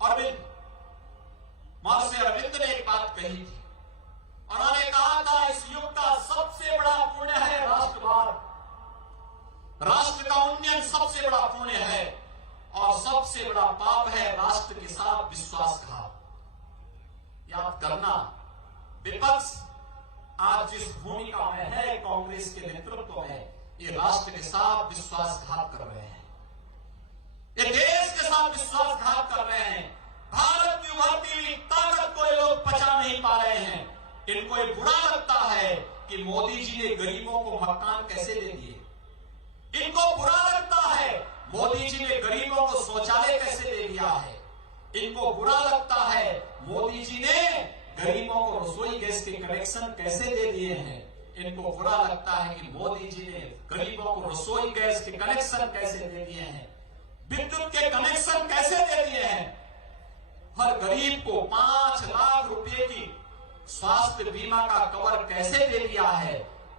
अरविंद, महर्षि अरविंद ने एक बात कही थी। उन्होंने कहा था इस युग का सबसे बड़ा पुण्य है राष्ट्रवाद, राष्ट्र का उन्नयन सबसे बड़ा पुण्य है और सबसे बड़ा पाप है राष्ट्र के साथ विश्वासघात। याद करना, विपक्ष आज जिस भूमिका में है कांग्रेस के नेतृत्व में, ये राष्ट्र के साथ विश्वासघात कर रहे हैं, ये देश के साथ विश्वासघात कर रहे हैं। भारत की उभरती हुई ताकत को ये लोग पचा नहीं पा रहे हैं। इनको ये बुरा लगता है कि मोदी जी ने गरीबों को मकान कैसे दे दिए। इनको बुरा लगता है मोदी जी ने गरीबों को शौचालय कैसे दे दिया है। इनको बुरा लगता है मोदी जी ने गरीबों को रसोई गैस के कनेक्शन कैसे दे दिए हैं। इनको बुरा लगता है कि मोदी जी ने गरीबों को रसोई गैस के कनेक्शन कैसे दे दिए हैं, विद्युत के कनेक्शन कैसे दे दिए हैं, हर गरीब को 5 लाख रुपए की स्वास्थ्य बीमा का कवर कैसे दे दिया है।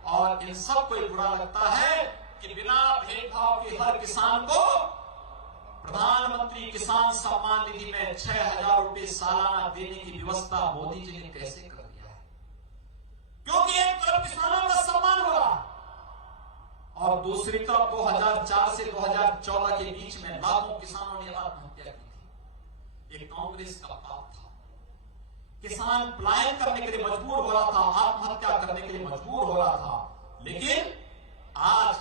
और इन सब को बुरा लगता है कि बिना भेदभाव के हर किसान को प्रधानमंत्री किसान सम्मान निधि में 6,000 रुपए सालाना देने की व्यवस्था मोदी जी ने कैसे कर दिया है। क्योंकि एक तरफ किसानों का सम्मान हो रहा और दूसरी तरफ 2004 से 2014 के बीच में लाखों किसानों ने आत्महत्या की थी। ये कांग्रेस का पाप था। किसान पलायन करने के लिए मजबूर हो रहा था, आत्महत्या करने के लिए मजबूर हो रहा था। लेकिन आज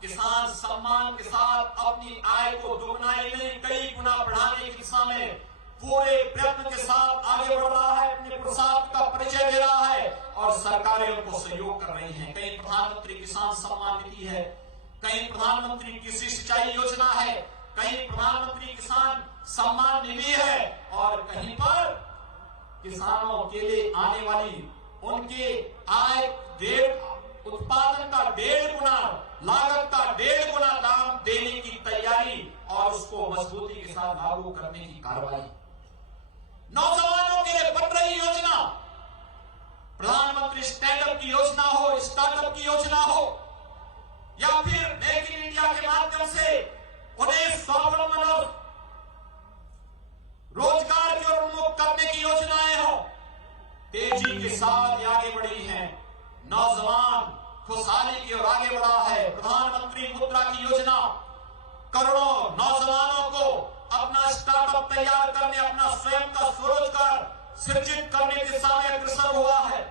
किसान सम्मान के साथ अपनी आय को दुगना ही नहीं कई गुना बढ़ाने की दिशा में पूरे प्रयत्न के साथ आगे बढ़ रहा है, अपने प्रसाद का परिचय दे रहा है और सरकारें उनको सहयोग कर रही हैं। कहीं प्रधानमंत्री किसान सम्मान निधि है, कहीं प्रधानमंत्री कृषि सिंचाई योजना है, कहीं प्रधानमंत्री किसान सम्मान निधि है और कहीं पर किसानों के लिए आने वाली उनके आय उत्पादन का 1.5 गुना, लागत का 1.5 गुना दाम देने की तैयारी और उसको मजबूती के साथ लागू करने की कार्रवाई। नौजवानों के लिए बन रही योजना, प्रधानमंत्री स्टैंडअप की योजना हो, स्टार्टअप की योजना हो या फिर मेक इन इंडिया के माध्यम से उन्हें स्वावलंबन और रोजगार की ओर उन्मुख करने की योजनाएं हो, तेजी के साथ आगे बढ़ी हैं। नौजवान खुशहाली की ओर आगे बढ़ा है। प्रधानमंत्री मुद्रा की योजना करोड़ों नौजवानों को अपना स्टार्टअप तैयार करने, अपना स्वयं का स्वरोजगार सृजित करने की दिशा में अग्रसर हुआ है।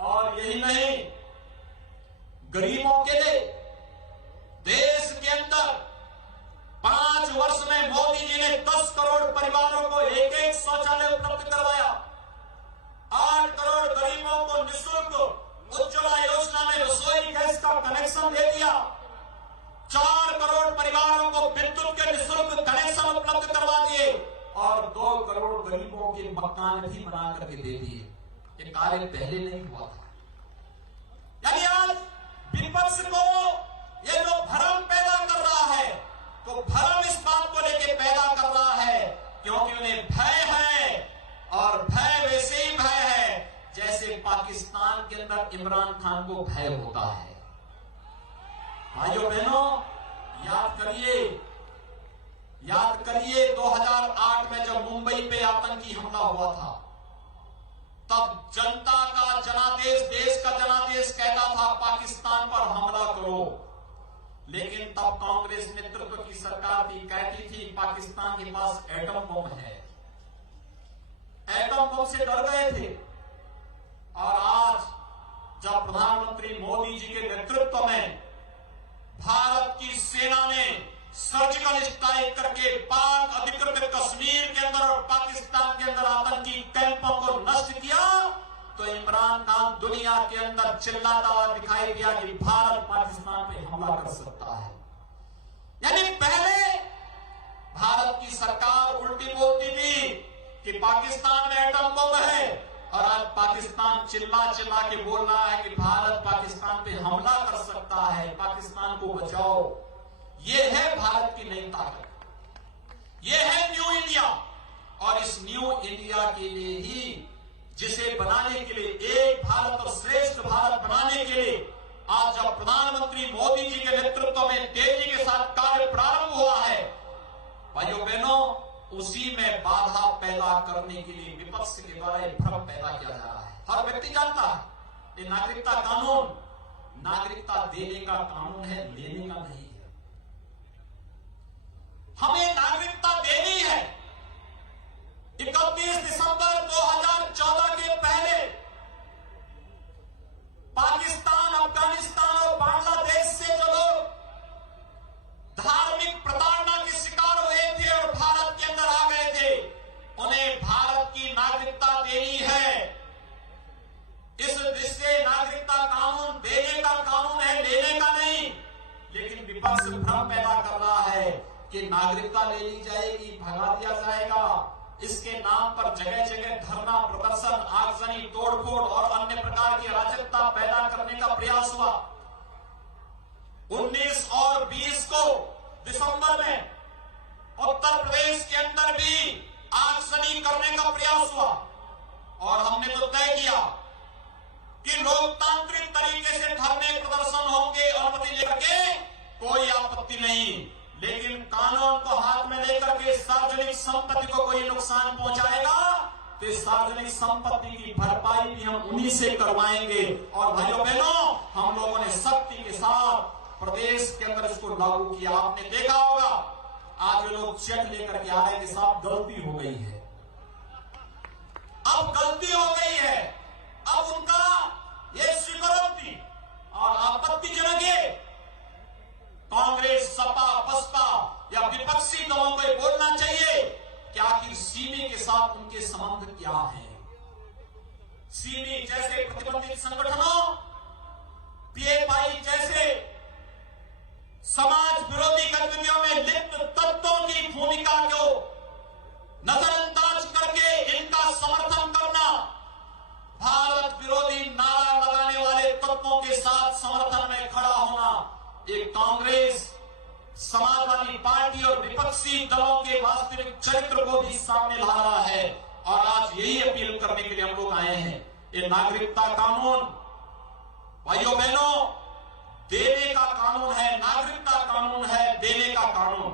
और यही नहीं, गरीबों के लिए देश के अंदर 5 वर्ष में मोदी जी ने 10 करोड़ परिवारों को एक शौचालय उपलब्ध करवाया। 8 करोड़ गरीबों को निःशुल्क उज्ज्वला योजना में रसोई गैस का कनेक्शन दे दिया। 4 करोड़ परिवारों को विद्युत के निःशुल्क कनेक्शन उपलब्ध करवा दिए और 2 करोड़ गरीबों के मकान भी बना करके दे दिए। ये कार्य पहले नहीं हुआ था। यानी आज विपक्ष को ये जो भ्रम पैदा कर रहा है, तो भ्रम इस बात को लेकर पैदा कर रहा है क्योंकि उन्हें भय है और भय वैसे ही भय है जैसे पाकिस्तान के अंदर इमरान खान को भय होता है। भाइयों बहनों, याद करिए 2008 में जब मुंबई पे आतंकी हमला हुआ था, तब जनता का जनादेश, देश का जनादेश कहता था पाकिस्तान पर हमला करो। लेकिन तब कांग्रेस नेतृत्व की सरकार थी, कहती थी पाकिस्तान के पास एटम बम है। एटम बम से डर गए थे। और आज जब प्रधानमंत्री मोदी जी के नेतृत्व में भारत की सेना ने सर्जिकल स्ट्राइक करके पाक अधिकृत कश्मीर के अंदर और पाकिस्तान के अंदर आतंकी कैंपों को नष्ट किया, तो इमरान खान दुनिया के अंदर चिल्लाता हुआ दिखाई दिया कि भारत पाकिस्तान पे हमला कर सकता है। यानी पहले भारत की सरकार उल्टी बोलती थी कि पाकिस्तान में एटम बम है और आज पाकिस्तान चिल्ला के बोल रहा है कि भारत पाकिस्तान पे हमला कर सकता है, पाकिस्तान को बचाओ। ये है भारत की नई ताकत, ये है न्यू इंडिया। और इस न्यू इंडिया के लिए ही, जिसे बनाने के लिए, एक भारत और श्रेष्ठ भारत बनाने के लिए आज जब प्रधानमंत्री मोदी जी के नेतृत्व में तेजी के साथ कार्य प्रारंभ हुआ है, भाइयों बहनों, उसी में बाधा पैदा करने के लिए विपक्ष के द्वारा एक भ्रम पैदा किया जा रहा है। हर व्यक्ति जानता है ये नागरिकता कानून नागरिकता देने का कानून है, लेने का नहीं है। हमें नागरिकता देनी है। 31 दिसंबर 2014 के पहले पाकिस्तान, अफगानिस्तान और बांग्लादेश से जो लोग धार्मिक प्रताड़ना के शिकार हुए थे और भारत के अंदर आ गए थे, उन्हें भारत की नागरिकता देनी है। इस दृष्टि नागरिकता कानून देने का कानून है, लेने का नहीं। लेकिन विपक्ष भ्रम पैदा कर रहा है कि नागरिकता ले ली जाएगी, भगा दिया जाएगा। इसके नाम पर जगह जगह धरना प्रदर्शन, आगजनी, तोड़फोड़ और अन्य प्रकार की अराजकता पैदा करने का प्रयास हुआ। 19 और 20 को दिसंबर में उत्तर प्रदेश के अंदर भी आगजनी करने का प्रयास हुआ और हमने तो तय किया कि लोकतांत्रिक तरीके से धरने प्रदर्शन होंगे, अनुमति लेकर के कोई आपत्ति नहीं। लेकिन कानून को हाथ में लेकर के सार्वजनिक संपत्ति को कोई नुकसान पहुंचाएगा तो सार्वजनिक संपत्ति की भरपाई भी हम उन्हीं से करवाएंगे। और भाइयों बहनों, हम लोगों ने सख्ती के साथ प्रदेश के अंदर इसको लागू किया। आपने देखा होगा आज लोग चेक लेकर के आ रहे हैं कि साहब गलती हो गई है, अब गलती हो गई है, अब उनका ये स्वीकारोक्ति और आपत्तिजनक है। कांग्रेस, सपा, बसपा या विपक्षी दलों को बोलना चाहिए कि आखिर सीमी के साथ उनके संबंध क्या है। सीमी जैसे प्रतिबंधित संगठनों, पीएफआई जैसे समाज विरोधी गतिविधियों में लिप्त तत्वों की भूमिका को नजरअंदाज करके इनका समर्थन करना, भारत विरोधी नारा लगाने वाले तत्वों के साथ समर्थन में खड़ा होना, एक कांग्रेस, समाजवादी पार्टी और विपक्षी दलों के वास्तविक चरित्र को भी सामने ला रहा है। और आज यही अपील करने के लिए हम लोग आए हैं। ये नागरिकता कानून भाइयों बहनों देने का कानून है, नागरिकता कानून है, देने का कानून।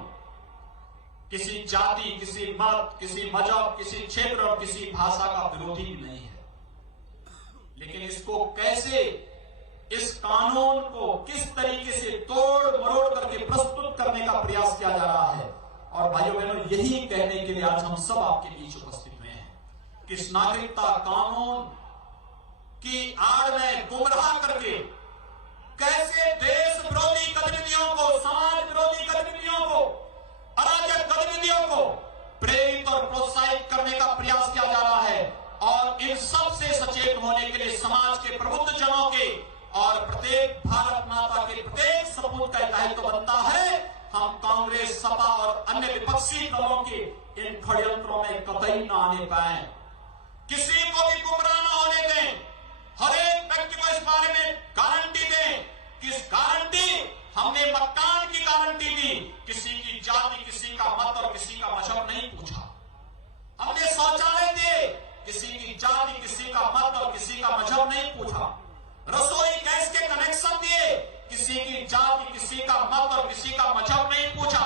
किसी जाति, किसी मत, किसी मजहब, किसी क्षेत्र और किसी भाषा का विरोधी भी नहीं है। लेकिन इसको कैसे, इस कानून को किस तरीके से तोड़ मरोड़ करके प्रस्तुत करने का प्रयास किया जा रहा है। और भाइयों बहनों, यही कहने के लिए आज हम सब आपके बीच उपस्थित हुए हैं कि इस नागरिकता कानून की आड़ में गुमराह करके कैसे देश विरोधी गतिविधियों को, समाज विरोधी गतिविधियों को, अराजक गतिविधियों को प्रेरित और प्रोत्साहित करने का प्रयास किया जा रहा है। और इन सब से सचेत होने के लिए समाज के प्रबुद्ध जनों के और प्रत्येक भारत माता के प्रत्येक सपूत का दायित्व बनता है। हम कांग्रेस, सपा और अन्य विपक्षी दलों के इन षड्यंत्रों में कतई न आने पाए, किसी को भी गुमराह न होने दें। हर एक व्यक्ति को इस बारे में गारंटी दें। किस गारंटी? हमने मकान की गारंटी दी, किसी की जाति, किसी का मत और किसी का मजहब नहीं पूछा। हमने शौचालय दिए, किसी की जाति, किसी का मत और किसी का मजहब नहीं पूछा। रसोई गैस के कनेक्शन दिए, किसी की जाति, किसी का मत और किसी का मजहब नहीं पूछा।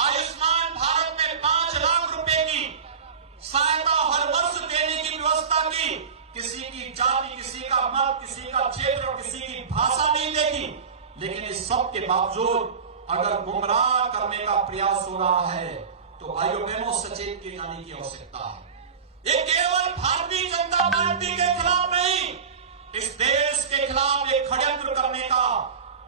आयुष्मान भारत में 5 लाख रुपए की सहायता हर वर्ष देने की व्यवस्था की, किसी की जाति, किसी का मत, किसी का क्षेत्र और किसी की भाषा नहीं देखी। लेकिन इस सब के बावजूद अगर गुमराह करने का प्रयास हो रहा है तो भाइयों बहनों सचेत किए जाने की आवश्यकता है। ये केवल भारतीय जनता पार्टी के खिलाफ नहीं, इस देश के खिलाफ एक षड्यंत्र करने का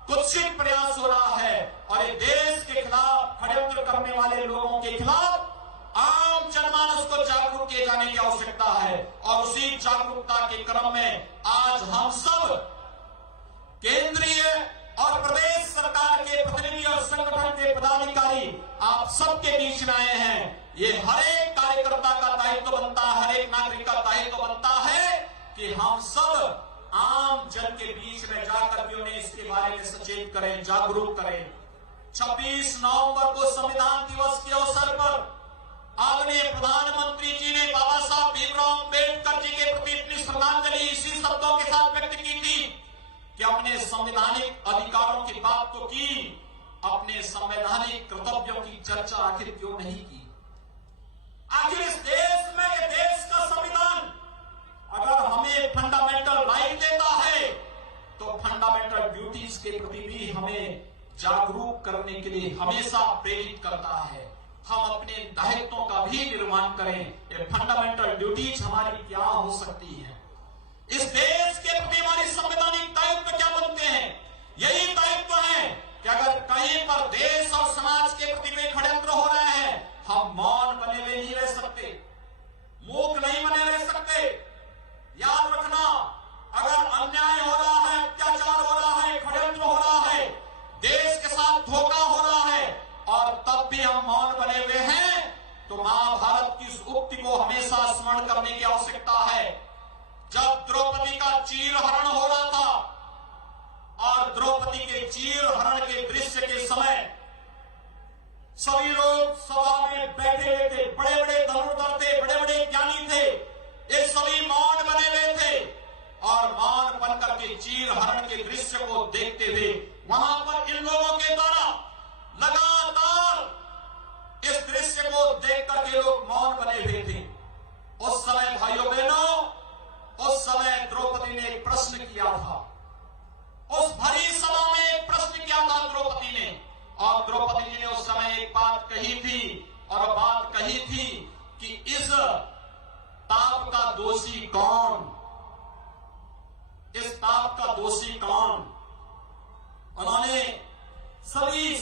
कुत्सित प्रयास हो रहा है। और ये देश के खिलाफ षड्यंत्र करने वाले लोगों के खिलाफ आम जनमानस को जागरूक किए जाने की आवश्यकता है। और उसी जागरूकता के क्रम में आज हम सब केंद्रीय और प्रदेश सरकार के प्रतिनिधि और संगठन के पदाधिकारी आप सबके बीच में आए हैं। ये हर एक कार्यकर्ता का दायित्व बनता है, हर एक नागरिक का दायित्व बनता है कि हम सब आम जन के बीच में जाकर के उन्हें इसके बारे में सचेत करें, जागरूक करें। 26 नवंबर को संविधान दिवस के अवसर पर आदरणीय प्रधानमंत्री जी ने बाबा साहब भीमराव अम्बेडकर जी के प्रति अपनी श्रद्धांजलि इसी शब्दों के साथ व्यक्त की थी कि अपने संवैधानिक अधिकारों की बात तो की, अपने संवैधानिक कर्तव्यों की चर्चा आखिर क्यों नहीं की। आखिर इस देश में, ये देश का संविधान अगर हमें फंडामेंटल राइट देता है तो फंडामेंटल ड्यूटीज के प्रति भी हमें जागरूक करने के लिए हमेशा प्रेरित करता है। हम अपने दायित्वों का भी निर्वहन करें। ये फंडामेंटल ड्यूटीज हमारी क्या हो सकती है? इस देश के प्रति हमारी संवैधानिक दायित्व क्या बनते हैं? यही दायित्व है कि अगर कहीं पर देश और समाज के प्रति कोई षड्यंत्र हो रहे हैं, हम मौन बने हुए नहीं रह सकते, मूक नहीं बने रह सकते। याद रखना, अगर अन्याय हो रहा है, अत्याचार हो रहा है, षड्यंत्र हो रहा है, देश के साथ धोखा हो रहा है और तब भी हम मौन बने हुए हैं, तो महाभारत की इस उक्ति को हमेशा स्मरण करने की आवश्यकता है। जब द्रौपदी का चीरहरण हो रहा था और द्रौपदी के चीरहरण के दृश्य के समय सभी लोग सभा में बैठे हुए थे, बड़े बड़े धनुर्धर थे, बड़े बड़े ज्ञानी थे, ये सभी मौन बने हुए थे और मौन बनकर के चीरहरण के दृश्य को देखते हुए वहां पर इन लोगों के द्वारा लगातार इस दृश्य को देख करके लोग मौन बने हुए थे। उस समय भाइयों बहनों, उस समय द्रौपदी ने एक प्रश्न किया था, उस भरी सभा में एक प्रश्न किया था द्रौपदी ने, और द्रौपदी जी ने उस समय एक बात कही थी, और बात कही थी कि इस ताप का दोषी कौन, इस ताप का दोषी कौन। उन्होंने सभी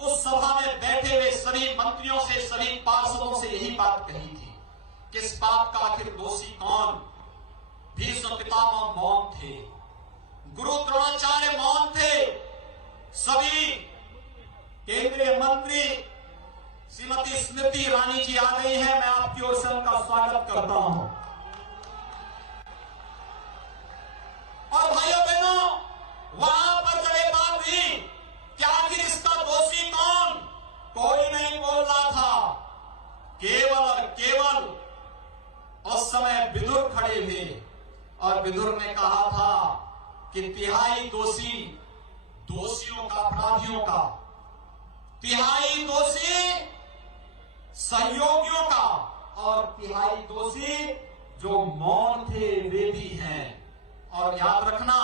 उस सभा में बैठे हुए सभी मंत्रियों से, सभी पार्षदों से यही बात कही थी कि इस बात का आखिर दोषी कौन। भीष्म पितामह मौन थे, गुरु द्रोणाचार्य मौन थे, सभी केंद्रीय मंत्री, श्रीमती स्मृति ईरानी जी आ गई हैं, मैं आपकी ओर से उनका स्वागत करता हूं। और भाइयों बहनों, वहां पर जब ये बात हुई कि आखिर इसका दोषी कौन, कोई नहीं बोल रहा था, केवल और केवल उस समय विदुर खड़े हुए और विदुर ने कहा था कि तिहाई दोषी दोषियों का, अपराधियों का, तिहाई दोषी सहयोगियों का और तिहाई दोषी जो मौन थे वे भी हैं। और याद रखना,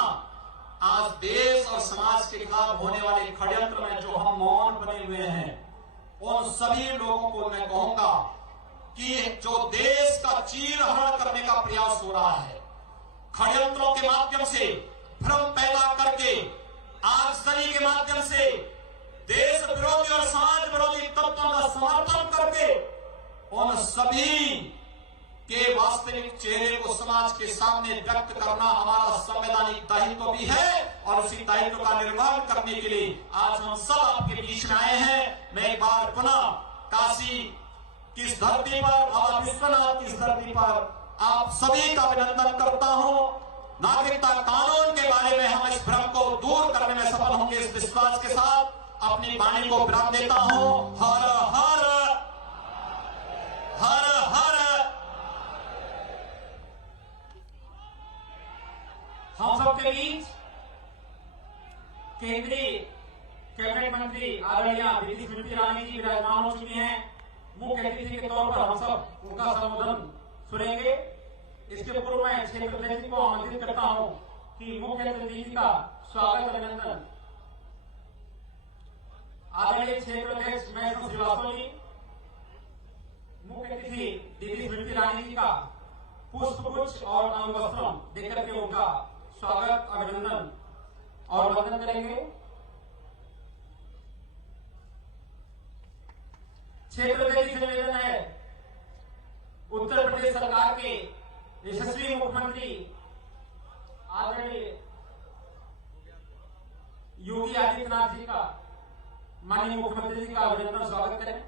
आज देश और समाज के खिलाफ होने वाले षड्यंत्र में जो हम मौन बने हुए हैं, उन सभी लोगों को मैं कहूंगा कि जो देश का चीरहरण करने का प्रयास हो रहा है, षड्यंत्रों के माध्यम से भ्रम पैदा करके, आगजनी के माध्यम से देश विरोधी और समाज विरोधी तत्वों का समर्थन करके उन सभी के वास्तविक चेहरे को समाज के सामने व्यक्त करना हमारा संवैधानिक दायित्व भी है। और उसी दायित्व का निर्वहन करने के लिए आज हम सब आपके बीच में आए हैं। मैं एक बार पुनः काशी की इस धरती पर, बाबा विश्वनाथ की इस धरती पर आप सभी का अभिनंदन करता हूं। नागरिकता कानून के बारे में हम इस भ्रम को दूर करने में सफल होंगे, इस विश्वास के साथ अपनी वाणी को विराम देता हूं। हर हर हर हर। हम सबके बीच केंद्रीय कैबिनेट मंत्री आदरणीय दीदी स्मृति ईरानी जी विराजमान हो चुकी हैं। मुख्य अतिथि के तौर पर हम सब उनका संबोधन सुनेंगे। इसके पूर्व मैं क्षेत्र अध्यक्ष को आमंत्रित करता हूं कि मुख्य अतिथि का स्वागत अभिनंदन आदरणीय क्षेत्र अध्यक्ष महेश श्रीवास्तव जी, मुख्य अतिथि दीदी स्मृति ईरानी जी का पुष्पगुच्छ और अंगवस्त्रम देकर के उनका स्वागत, अभिनंदन और वंदन करेंगे। क्षेत्र अध्यक्ष से निवेदन है, उत्तर प्रदेश सरकार के यशस्वी मुख्यमंत्री आदरणीय योगी आदित्यनाथ जी का, माननीय मुख्यमंत्री जी का अभिनंदन स्वागत करें।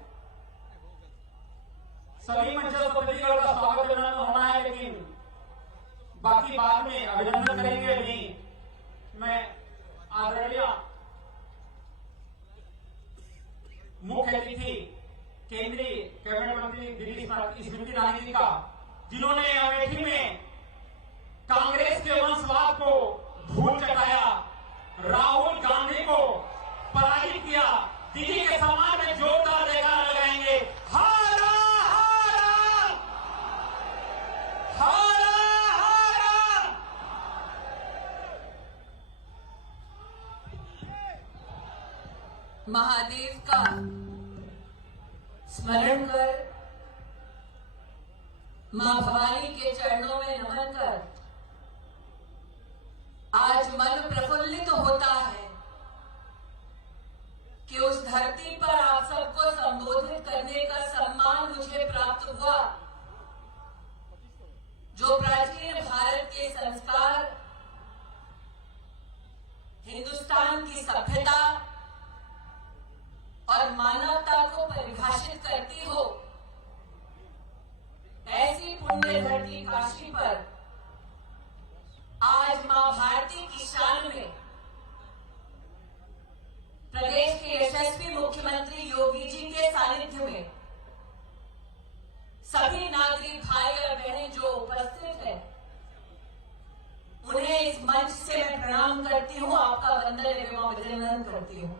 सभी मंचस्थ अतिथिगण का स्वागत अभिनंदन होना है, लेकिन बाकी बाद में अभिनंदन करेंगे। नहीं, मैं आदरणीय मुख्य अतिथि केंद्रीय कैबिनेट मंत्री दीदी स्मृति ईरानी जी का, जिन्होंने अमेठी में कांग्रेस के वंशवाद को धूल चटाया, राहुल गांधी को पराजित किया, दीदी के सम्मान में जोरदार जयकारा लगाएंगे। हरा हरा महादेव का स्मरण कर, मां भवानी के चरणों में नमन कर आज मन प्रफुल्लित होता है कि उस धरती पर आप सबको संबोधित करने का सम्मान मुझे प्राप्त हुआ, जो प्राचीन भारत के संस्कार, हिंदुस्तान की सभ्यता और मानवता को परिभाषित करती हो। ऐसी पुण्य धरती काशी पर आज मां भारती की शान में प्रदेश के यशस्वी मुख्यमंत्री योगी जी के सानिध्य में सभी नागरिक भाई और बहन जो उपस्थित हैं, उन्हें इस मंच से मैं प्रणाम करती हूं, आपका वंदन एवं अभिनंदन करती हूं।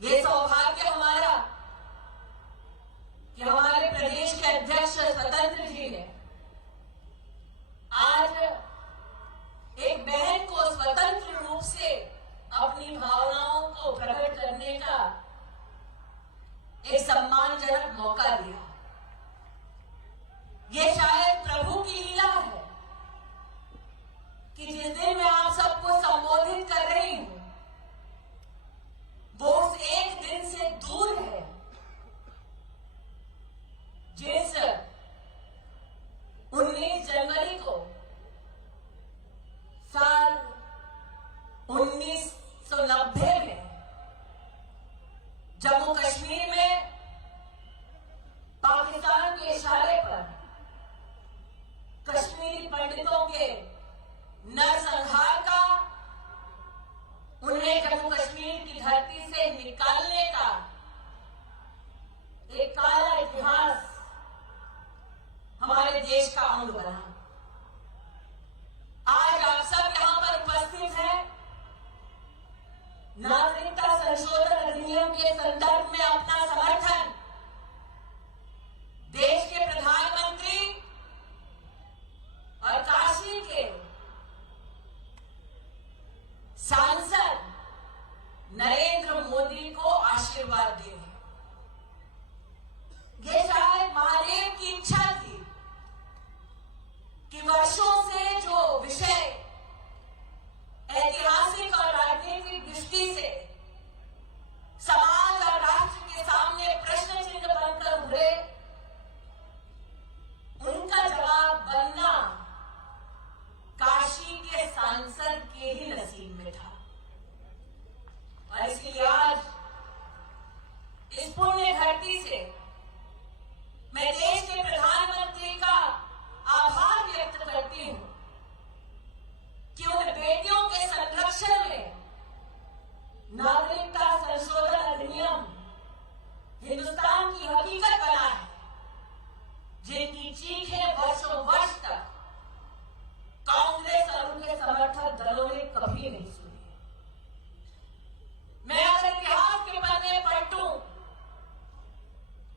ये सौभाग्य हमारा कि हमारे प्रदेश के अध्यक्ष स्वतंत्र जी ने आज एक बहन को स्वतंत्र रूप से अपनी भावनाओं को प्रकट करने का एक सम्मानजनक मौका दिया। ये शायद प्रभु की लीला है कि जिस दिन मैं आप सबको संबोधित कर रही हूं, वो उस एक दिन से दूर है जिस 19 जनवरी को साल 1990 में जम्मू कश्मीर में पाकिस्तान के इशारे पर कश्मीरी पंडितों के नरसंहार का, उन्हें जम्मू कश्मीर की धरती से निकालने का एक काला इतिहास हमारे देश का अंग बना। आज आप सब यहां पर उपस्थित हैं, नागरिकता संशोधन अधिनियम के संदर्भ में अपना समर्थन देश के प्रधानमंत्री और काशी के सांसद नरेंद्र मोदी को आशीर्वाद दे। ये शायद महादेव की इच्छा थी कि वर्षों से जो विषय ऐतिहासिक और राजनीतिक दृष्टि से समाज और राष्ट्र के सामने प्रश्न चिन्ह बनकर उभरे, उनका जवाब बनना काशी के सांसद के ही नसीब में था। और इसलिए आज इस पुण्य धरती से मैं देश के प्रधानमंत्री का आभार व्यक्त करती हूं कि उन बेटियों के संरक्षण में नागरिकता संशोधन अधिनियम हिंदुस्तान की हकीकत बना है, जिनकी चीखें वर्षों वर्ष तक कांग्रेस और उनके समर्थक दलों ने कभी नहीं सुनी। मैं अगर इतिहास के पन्ने पलटूं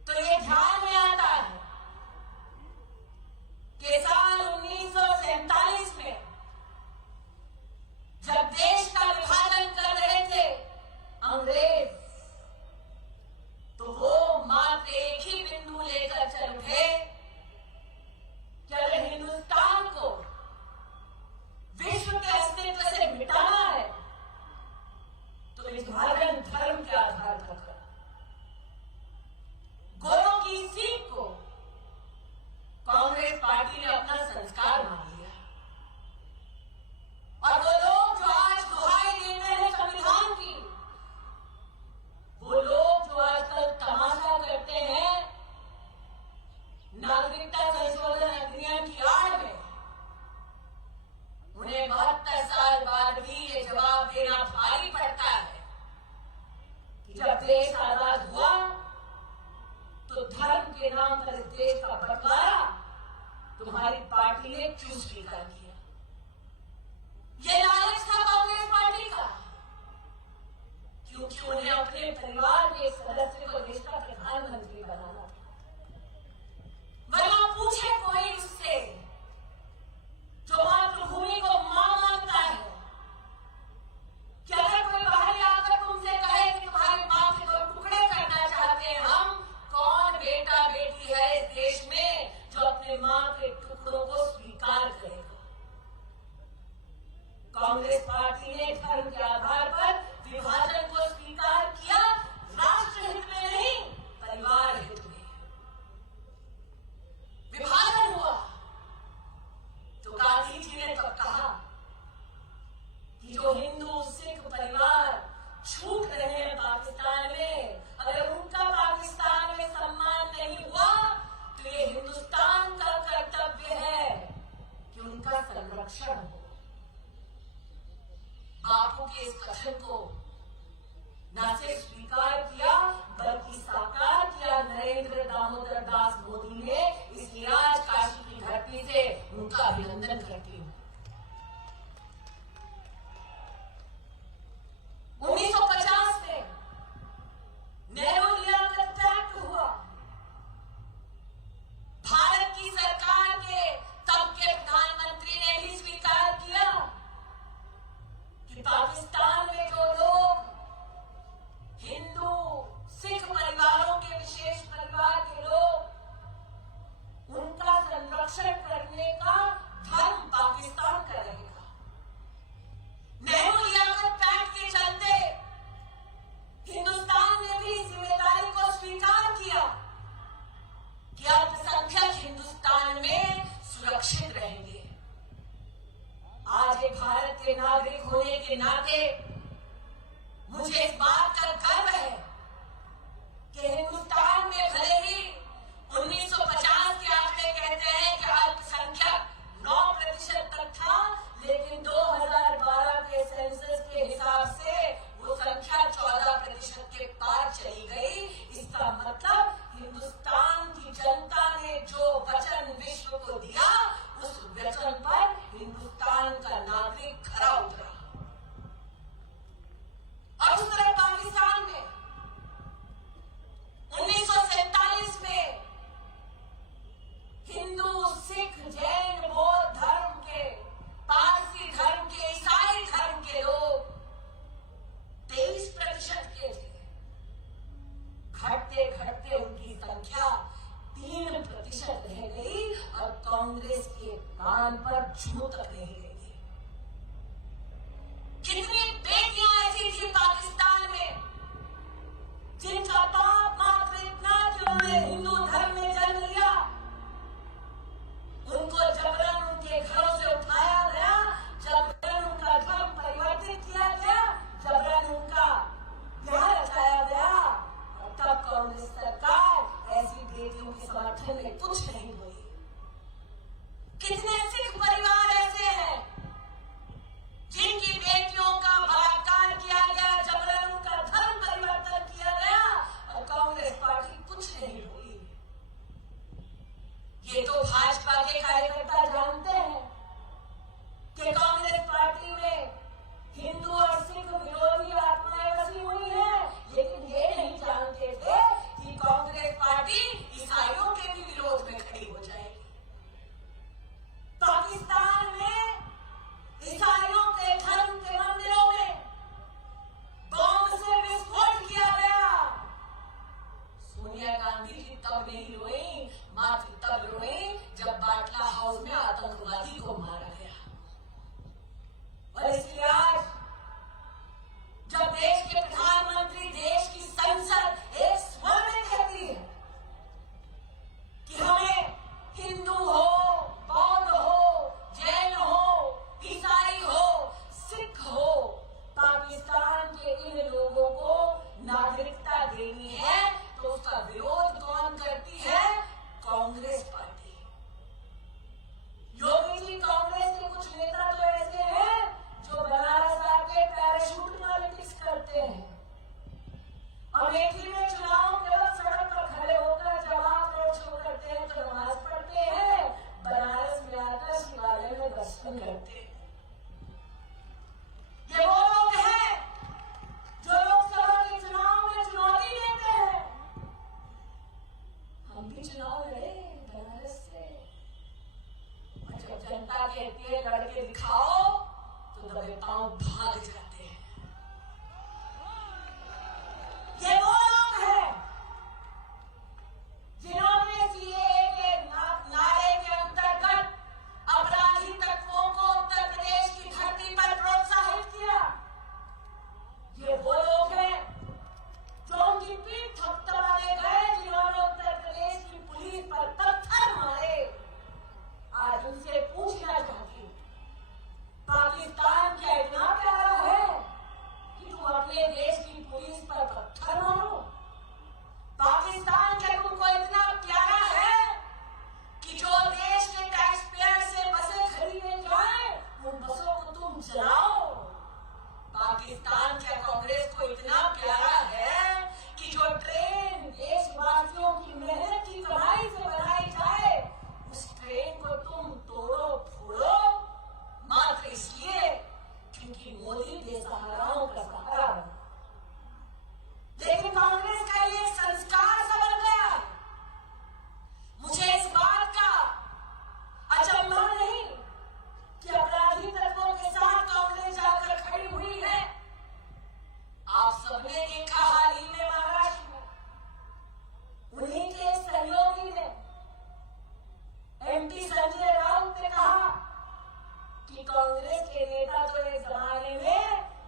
तो ये ध्यान में आता है कि साल 1947 में जब देश का विभाजन कर रहे थे अंग्रेज, तो वो मात्र एक ही बिंदु लेकर चल उठे कि अगर हिंदुस्तान को विश्व के अस्तित्व से मिटाना है तो विभाजन धर्म के आधार पर करें। गोरों की सीट को कांग्रेस पार्टी ने अपना संस्कार मान लिया, और वो लोग जो आज दुहाई देते हैं संविधान की, वो लोग जो आजकल तमाशा करते हैं नागरिकता संशोधन अधिनियम की आड़ में, उन्हें 72 साल बाद भी ये जवाब देना भारी पड़ता है कि जब देश आजाद हुआ तो धर्म के नाम पर इस देश का बंटवारा तुम्हारी पार्टी ने क्यों स्वीकार किया। ये लालच था कांग्रेस पार्टी का, क्योंकि उन्हें अपने परिवार के एक सदस्य को देश का प्रधानमंत्री बनाना था। वरना पूछे कोई उससे जो मातृभूमि को मां मानता है कि अगर कोई बाहर आकर तुमसे बढ़ते घटते उनकी संख्या 3% रह गई और कांग्रेस के कान पर जू तक नहीं गई। कितनी बेटियां ऐसी थी पाकिस्तान में जिनका बाप मात्र इतना कि उन्होंने हिंदू धर्म में जन्म लिया, उनको जबरन उनके घरों से उठाया गया, जबरन उनका धर्म परिवर्तित किया गया, जबरन उनका ब्याह रचाया गया और तब कांग्रेस सरकार ऐसी बेटियों के समर्थन में कुछ नहीं हुई। कितने सिख परिवार ऐसे हैं जिनकी बेटियों का बलात्कार किया गया, जबरन उनका धर्म परिवर्तन किया गया और कांग्रेस पार्टी कुछ नहीं हुई। ये तो भाजपा के कार्यकर्ता जानते हैं कि कांग्रेस पार्टी में हिंदू और सिख विरोधी आत्माएं बसी हुई हैं, लेकिन ये नहीं जानते थे कि कांग्रेस पार्टी ईसाइयों के भी विरोध में खड़ी हो जाएगी। पाकिस्तान में ईसाइयों के धर्म के मंदिरों में बम से विस्फोट किया गया। सोनिया गांधी जी तब नहीं रोई, मात्र तब रोई जब बाटला हाउस में आतंकवादी को मारा गया। और इसलिए आज जब देश के प्रधानमंत्री देश की संसद एक स्वर में कहती है कि हमें हिंदू हो, बौद्ध हो, जैन हो, ईसाई हो, सिख हो, पाकिस्तान के इन लोगों को नागरिकता देनी है, तो उसका विरोध कौन करती है? कांग्रेस पार्टी। योगी जी, कांग्रेस के कुछ नेता तो ऐसे हैं जो बनारस आके पैराशूट पॉलिटिक्स करते हैं। अमेठी में चुनाव के वक्त सड़क पर खड़े होकर जवाब रोड शो करते हैं तो नमाज पढ़ते हैं, बनारस में आकर शिवालय में दर्शन करते हैं। ये वो लोग हैं जो लोकसभा के चुनाव में चुनौती देते हैं। हम भी चुनाव लड़े बनारस से, और जब जनता कहती है लड़के दिखाओ तो दबे पांव भाग जाते हैं। ये वो लोग हैं जिन्होंने सीएए के नारे के अंतर्गत अपराधी तत्वों को उत्तर प्रदेश की धरती पर प्रोत्साहित किया। ये वो लोग हैं जो उनकी पीठ थपथपाने गए, जिन्होंने उत्तर प्रदेश की पुलिस पर पत्थर मारे। आज उनसे पूछना चाहती हूं, पाकिस्तान क्या इतना प्यारा है कि तुम अपने देश की पुलिस पर पत्थर मारो? पाकिस्तान क्या तुमको इतना प्यारा है कि जो देश के टैक्स पेयर से बसें खरीदे जाए उन बसों को तुम जलाओ? पाकिस्तान क्या कांग्रेस को इतना प्यारा है कि जो ट्रेन देशवासियों की मेहनत की कमाई से बनाई जाए उस ट्रेन को तुम तोड़ो फोड़ो मात्र इसलिए क्योंकि मोदी बेसहाराओं का सहारा बना? लेकिन कांग्रेस का ये संस्कार सा बन गया। मुझे इस बात का अचंभा नहीं कि अपराधी तत्वों के साथ कांग्रेस जाकर खड़ी हुई है। आप सबने देखा हाल ही में महाराष्ट्र में उन्हीं के सहयोगी ने एमपी संजय राउत ने कहा कि कांग्रेस के नेता तो एक जमाने में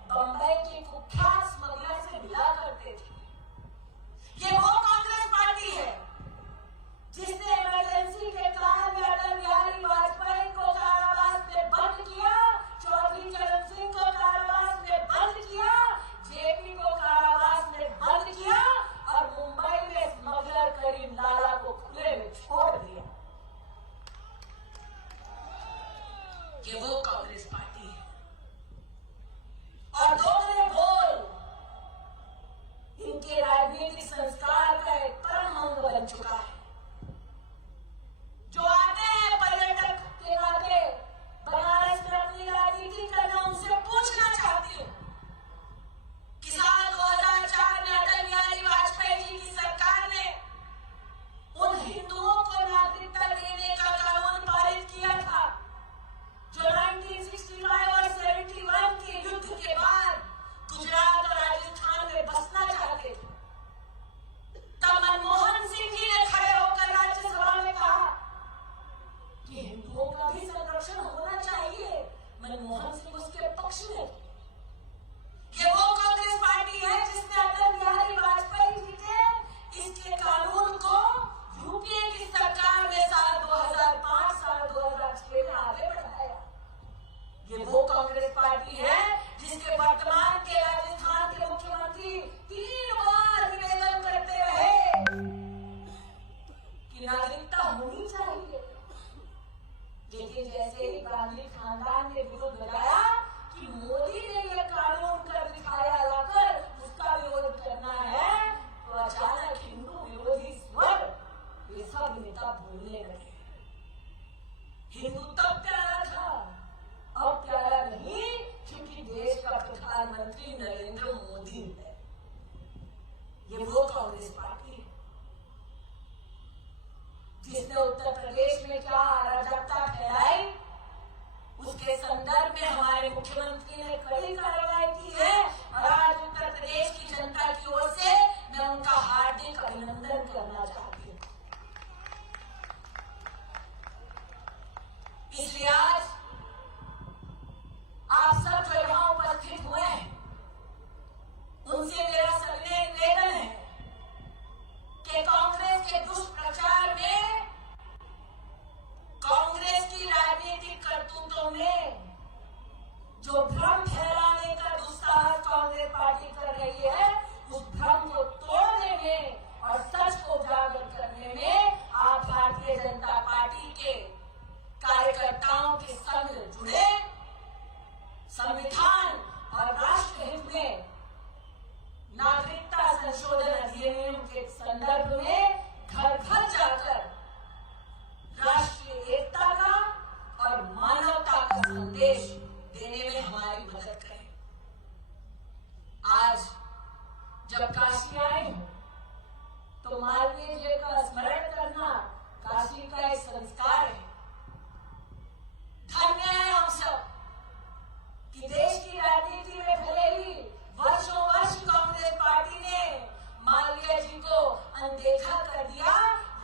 बंबई के कुख्यात स्मगलर से मिला करते थे। ये वो कांग्रेस पार्टी है जिसने इमरजेंसी के कारण अटल बिहारी वाजपेयी को कारावास में बंद किया, चौधरी चरण सिंह को कारावास में बंद किया, जेपी को कारावास में बंद किया और मुंबई में स्मगलर करीम लाला को खुले में छोड़ दिया। ये वो कांग्रेस पार्टी है। और दूसरे बोल इनके राजनीतिक संस्कार का एक परम अंग बन चुका है। जो आते हैं पर्यटक के नाते बनारस में अपनी राजनीति करना, उनसे पूछना चाहती हूँ कि साल 2004 में अटल बिहारी वाजपेयी जी की सरकार ने उन हिंदुओं को नागरिकता देने का कानून पारित किया था जो 1965 और 71 के युद्ध के बाद गुजरात और राजस्थान में बसना चाहते थे। तब संदर्भ में हमारे मुख्यमंत्री ने कड़ी कार्रवाई की है और आज उत्तर प्रदेश की जनता की ओर से मैं उनका हार्दिक अभिनंदन करना चाहती हूँ। इसलिए आज आप सब जो यहाँ उपस्थित हुए हैं उनसे मेरा सविनय निवेदन है कि कांग्रेस के दुष्प्रचार में, कांग्रेस की राजनीतिक करतूतों में जो भ्रम फैलाने का दुस्साहस कांग्रेस पार्टी कर रही है, उस भ्रम को तोड़ने में और सच को उजागर करने में आप भारतीय जनता पार्टी के कार्यकर्ताओं के संग जुड़े, संविधान और राष्ट्र हित में नागरिकता संशोधन अधिनियम के संदर्भ में घर घर जाकर राष्ट्रीय एकता का और मानवता का संदेश देने में हमारी मदद करें। आज जब काशी आए हूं तो मालवीय जी का स्मरण करना काशी का एक संस्कार है। धन्य है हम सब कि देश की राजनीति में भले ही वर्षों वर्ष कांग्रेस पार्टी ने मालवीय जी को अनदेखा कर दिया,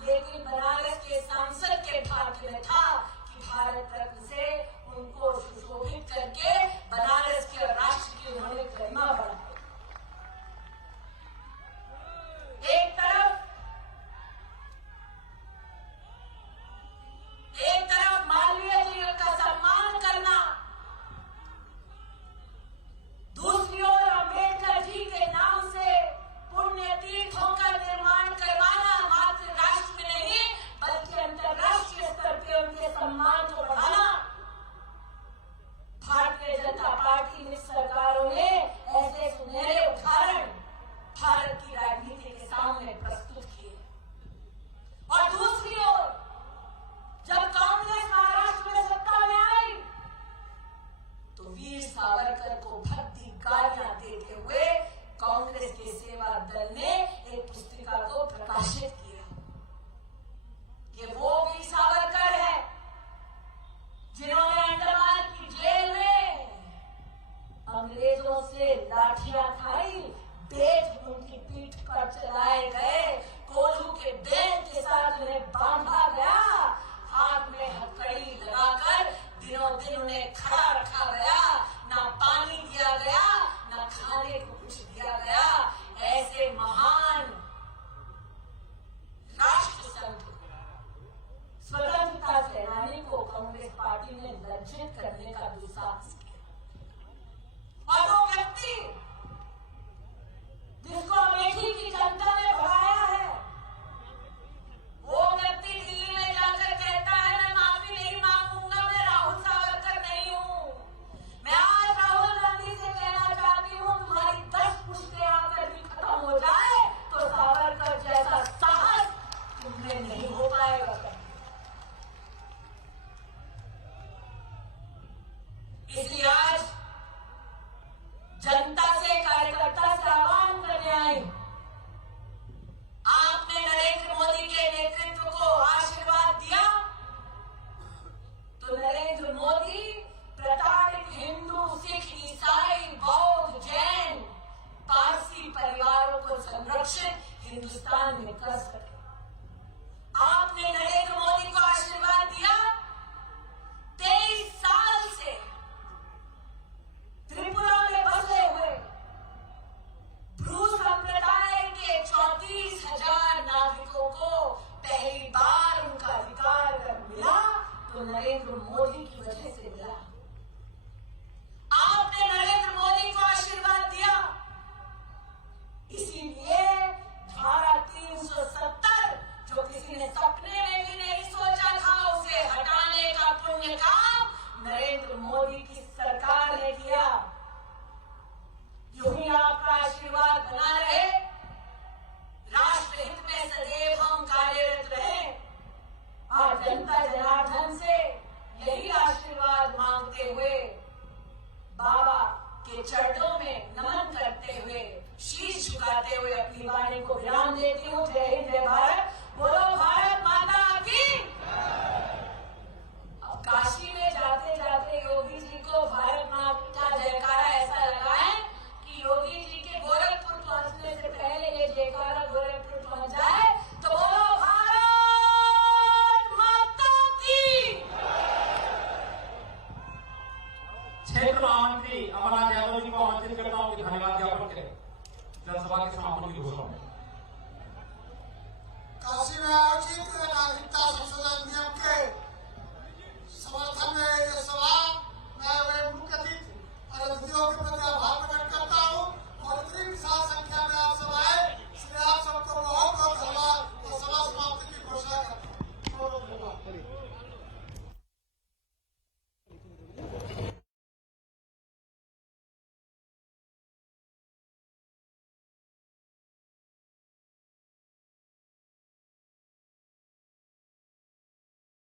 लेकिन बनारस के सांसद के भाग्य में था कि भारत रत्न से उनको सुशोभित करके बनारस के राष्ट्र की उन्होंने गरिमा बढ़ाई। एक तरफ मालवीय जी का सम्मान करना, दूसरी ओर अम्बेडकर जी के नाम से पुण्य तीर्थों का निर्माण करवाना मात्र राष्ट्र में नहीं बल्कि अंतर्राष्ट्रीय स्तर पर उनके सम्मान को बढ़ाना। भारतीय जनता पार्टी की सरकारों ने ऐसे सुनहरे उदाहरण भारत की राजनीति के सामने प्रस्तुत किए। और दूसरी ओर जब कांग्रेस महाराष्ट्र में सत्ता में आई तो वीर सावरकर को भक्ति गालियां देते हुए कांग्रेस के सेवा दल ने एक पुस्तिका को प्रकाशित किया। ये वो वीर सावरकर है जिन्होंने अंडमान की जेल में अंग्रेजों से लाठियां खाई, बेट उनकी पीठ पर चलाए गए, कोल्हू के बेल के साथ उन्हें बांधा गया, हाथ में हथकड़ी लगाकर दिनों दिन उन्हें खड़ा रखा गया, ना पानी दिया गया, ना खाने को कुछ दिया गया। ऐसे महान राष्ट्र संत स्वतंत्रता सेनानी को कांग्रेस पार्टी ने लज्जित करने का दुस्साहस किया। और वो व्यक्ति जिसको अमेठी की जनता ने भगाया है, वो व्यक्ति दिल्ली में जाकर कहता है मैं माफी नहीं मांगूंगा, मैं राहुल सावरकर नहीं हूं। मैं आज राहुल गांधी से कहना चाहती हूं तुम्हारी 10 पुश्तें आकर भी खत्म हो जाए तो सावरकर जैसा साहस तुमने नहीं हो पाएगा। इसलिए आज जनता से, कार्यकर्ता से आह्वान करने आई। आपने नरेंद्र मोदी के नेतृत्व को आशीर्वाद दिया तो नरेंद्र मोदी प्रताड़ित हिंदू, सिख, ईसाई, बौद्ध, जैन, पारसी परिवारों को संरक्षित हिंदुस्तान में कर सके। आपने नरेंद्र मोदी को आशीर्वाद दिया 23 साल से त्रिपुरा में बसे हुए ब्रू संप्रदाय के 34,000 नागरिकों को पहली बार उनका अधिकार अगर मिला तो नरेंद्र मोदी की वजह से मिला। आपने नरेंद्र मोदी को आशीर्वाद दिया, इसीलिए धारा 370 जो किसी ने सपने में भी नहीं सोचा था, उसे हटाने का पुण्य काम नरेंद्र मोदी की सरकार ने किया। यूं ही आपका आशीर्वाद बना रहे, राष्ट्र हित में सदैव हम कार्यरत रहे। आज जनता जनार्दन से यही आशीर्वाद मांगते हुए, बाबा के चरणों में नमन करते हुए, शीश झुकाते हुए अपनी वाणी को विराम देती हूँ। जय हिंद, जय भारत, बोलो भारत माता की। अब काशी में जाते जाते योगी जी को सौभाग्य समाप्त